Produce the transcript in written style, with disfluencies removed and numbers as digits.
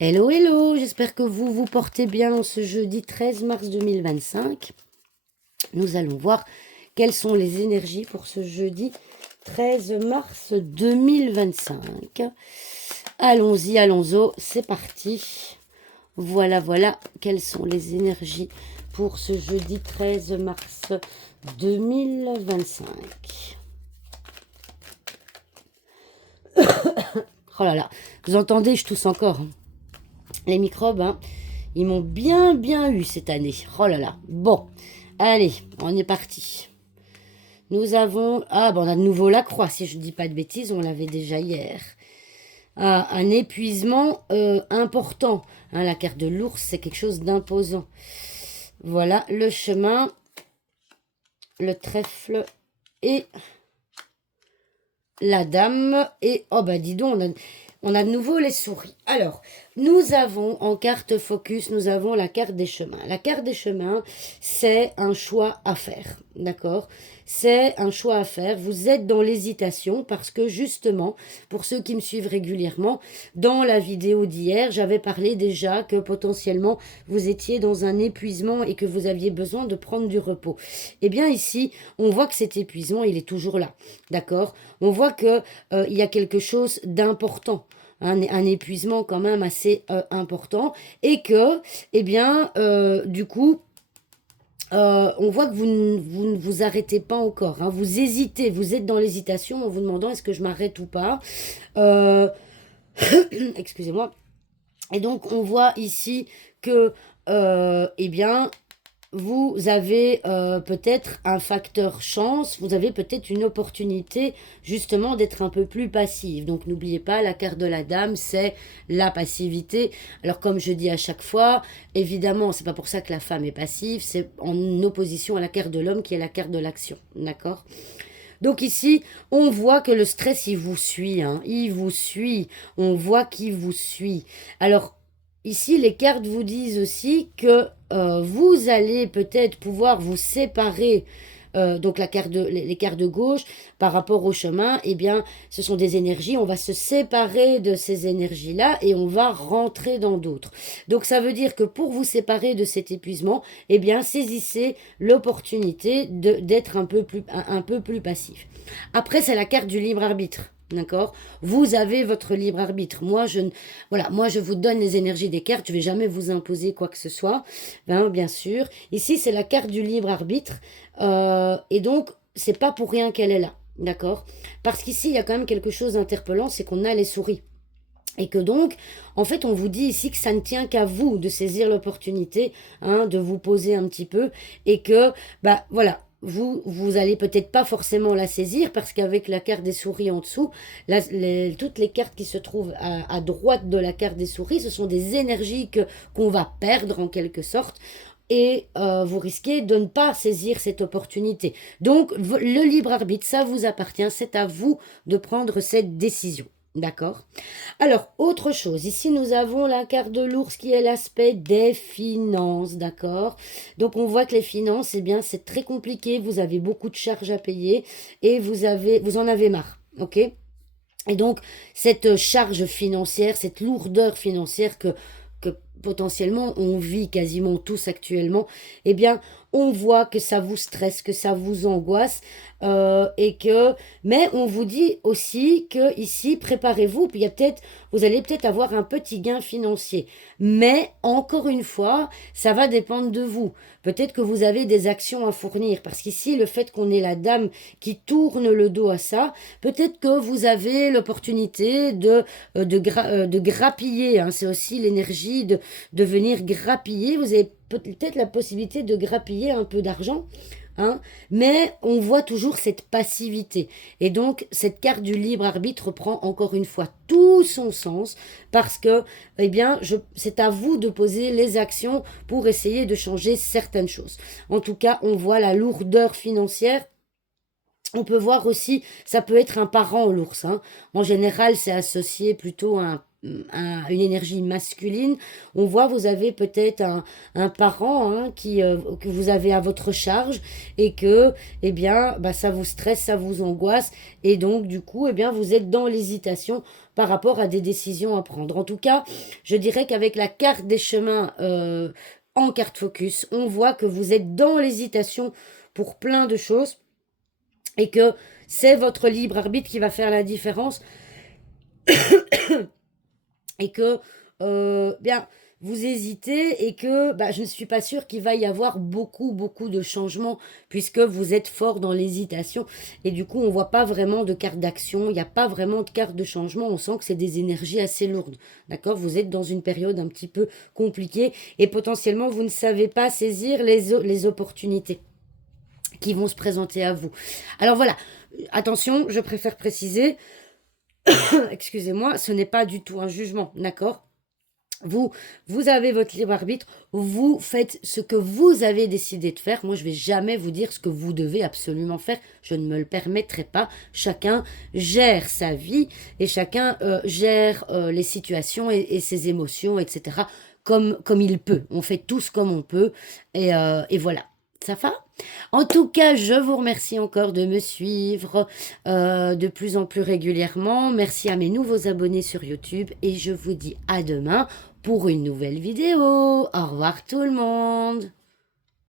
Hello, hello, j'espère que vous vous portez bien en ce jeudi 13 mars 2025. Nous allons voir quelles sont les énergies pour ce jeudi 13 mars 2025. Allons-y, allons-y, c'est parti. Voilà, voilà, quelles sont les énergies pour ce jeudi 13 mars 2025. Oh là là, vous entendez, je tousse encore. Les microbes, hein, ils m'ont bien eu cette année. Oh là là. Bon, allez, on est parti. Nous avons... Ah, ben on a de nouveau la croix, si je ne dis pas de bêtises, on l'avait déjà hier. Ah, un épuisement important. Hein, la carte de l'ours, c'est quelque chose d'imposant. Voilà, le chemin, le trèfle et la dame. Et, oh bah dis donc, on a de nouveau les souris. Alors, nous avons en carte focus, nous avons la carte des chemins. La carte des chemins, c'est un choix à faire, d'accord? C'est un choix à faire. Vous êtes dans l'hésitation parce que justement, pour ceux qui me suivent régulièrement, dans la vidéo d'hier, j'avais parlé déjà que potentiellement vous étiez dans un épuisement et que vous aviez besoin de prendre du repos. Eh bien ici, on voit que cet épuisement, il est toujours là, d'accord? On voit que il y a quelque chose d'important. Un épuisement quand même assez important et que, eh bien, du coup, on voit que vous ne vous arrêtez pas encore, hein. Vous hésitez, vous êtes dans l'hésitation en vous demandant est-ce que je m'arrête ou pas. Euh, Excusez-moi. Et donc, on voit ici que, eh bien, vous avez peut-être un facteur chance, vous avez peut-être une opportunité justement d'être un peu plus passive. Donc n'oubliez pas, la carte de la dame, c'est la passivité. Alors comme je dis à chaque fois, évidemment, c'est pas pour ça que la femme est passive, c'est en opposition à la carte de l'homme qui est la carte de l'action. D'accord? Donc ici, on voit que le stress, il vous suit, hein, il vous suit. On voit qu'il vous suit. Alors, ici, les cartes vous disent aussi que vous allez peut-être pouvoir vous séparer. Donc les cartes de gauche par rapport au chemin, eh bien, ce sont des énergies. On va se séparer de ces énergies-là et on va rentrer dans d'autres. Donc ça veut dire que pour vous séparer de cet épuisement, eh bien, saisissez l'opportunité d'être un peu plus passif. Après, c'est la carte du libre arbitre. D'accord? Vous avez votre libre arbitre. Moi, je vous donne les énergies des cartes. Je vais jamais vous imposer quoi que ce soit. Ben, bien sûr. Ici, c'est la carte du libre arbitre. Et donc, c'est pas pour rien qu'elle est là. D'accord? Parce qu'ici, il y a quand même quelque chose d'interpellant, c'est qu'on a les souris. Et que donc, en fait, on vous dit ici que ça ne tient qu'à vous de saisir l'opportunité, hein, de vous poser un petit peu, et que, bah voilà, vous allez peut-être pas forcément la saisir parce qu'avec la carte des souris en dessous, toutes les cartes qui se trouvent à droite de la carte des souris, ce sont des énergies qu'on va perdre en quelque sorte. Et vous risquez de ne pas saisir cette opportunité. Donc, le libre arbitre, ça vous appartient, c'est à vous de prendre cette décision. D'accord? Alors, autre chose, ici nous avons la carte de l'ours qui est l'aspect des finances, d'accord? Donc on voit que les finances, eh bien, c'est très compliqué, vous avez beaucoup de charges à payer et vous en avez marre, ok? Et donc, cette charge financière, cette lourdeur financière que potentiellement on vit quasiment tous actuellement, eh bien, on voit que ça vous stresse, que ça vous angoisse, mais on vous dit aussi que ici, préparez-vous, puis vous allez peut-être avoir un petit gain financier. Mais encore une fois, ça va dépendre de vous. Peut-être que vous avez des actions à fournir, parce qu'ici, le fait qu'on ait la dame qui tourne le dos à ça, peut-être que vous avez l'opportunité de grappiller, hein. C'est aussi l'énergie de venir grappiller. Vous avez peut-être la possibilité de grappiller un peu d'argent. Hein, mais on voit toujours cette passivité. Et donc, cette carte du libre arbitre prend encore une fois tout son sens parce que, eh bien, c'est à vous de poser les actions pour essayer de changer certaines choses. En tout cas, on voit la lourdeur financière. On peut voir aussi, ça peut être un parent, l'ours, hein. En général, c'est associé plutôt à un une énergie masculine. On voit, vous avez peut-être un parent hein, que vous avez à votre charge et que, eh bien, bah, ça vous stresse, ça vous angoisse et donc, du coup, eh bien, vous êtes dans l'hésitation par rapport à des décisions à prendre. En tout cas, je dirais qu'avec la carte des chemins en carte focus, on voit que vous êtes dans l'hésitation pour plein de choses et que c'est votre libre arbitre qui va faire la différence et que bien vous hésitez et que bah, je ne suis pas sûre qu'il va y avoir beaucoup de changements puisque vous êtes fort dans l'hésitation et du coup on voit pas vraiment de carte d'action, il n'y a pas vraiment de carte de changement, on sent que c'est des énergies assez lourdes, d'accord? Vous êtes dans une période un petit peu compliquée et potentiellement vous ne savez pas saisir les opportunités qui vont se présenter à vous. Alors voilà, attention, je préfère préciser, excusez-moi, ce n'est pas du tout un jugement, d'accord? Vous avez votre libre arbitre, vous faites ce que vous avez décidé de faire. Moi, je vais jamais vous dire ce que vous devez absolument faire. Je ne me le permettrai pas. Chacun gère sa vie et chacun gère les situations et ses émotions, etc. Comme il peut. On fait tous comme on peut. Et voilà. Ça va? En tout cas, je vous remercie encore de me suivre de plus en plus régulièrement. Merci à mes nouveaux abonnés sur YouTube et je vous dis à demain pour une nouvelle vidéo. Au revoir tout le monde.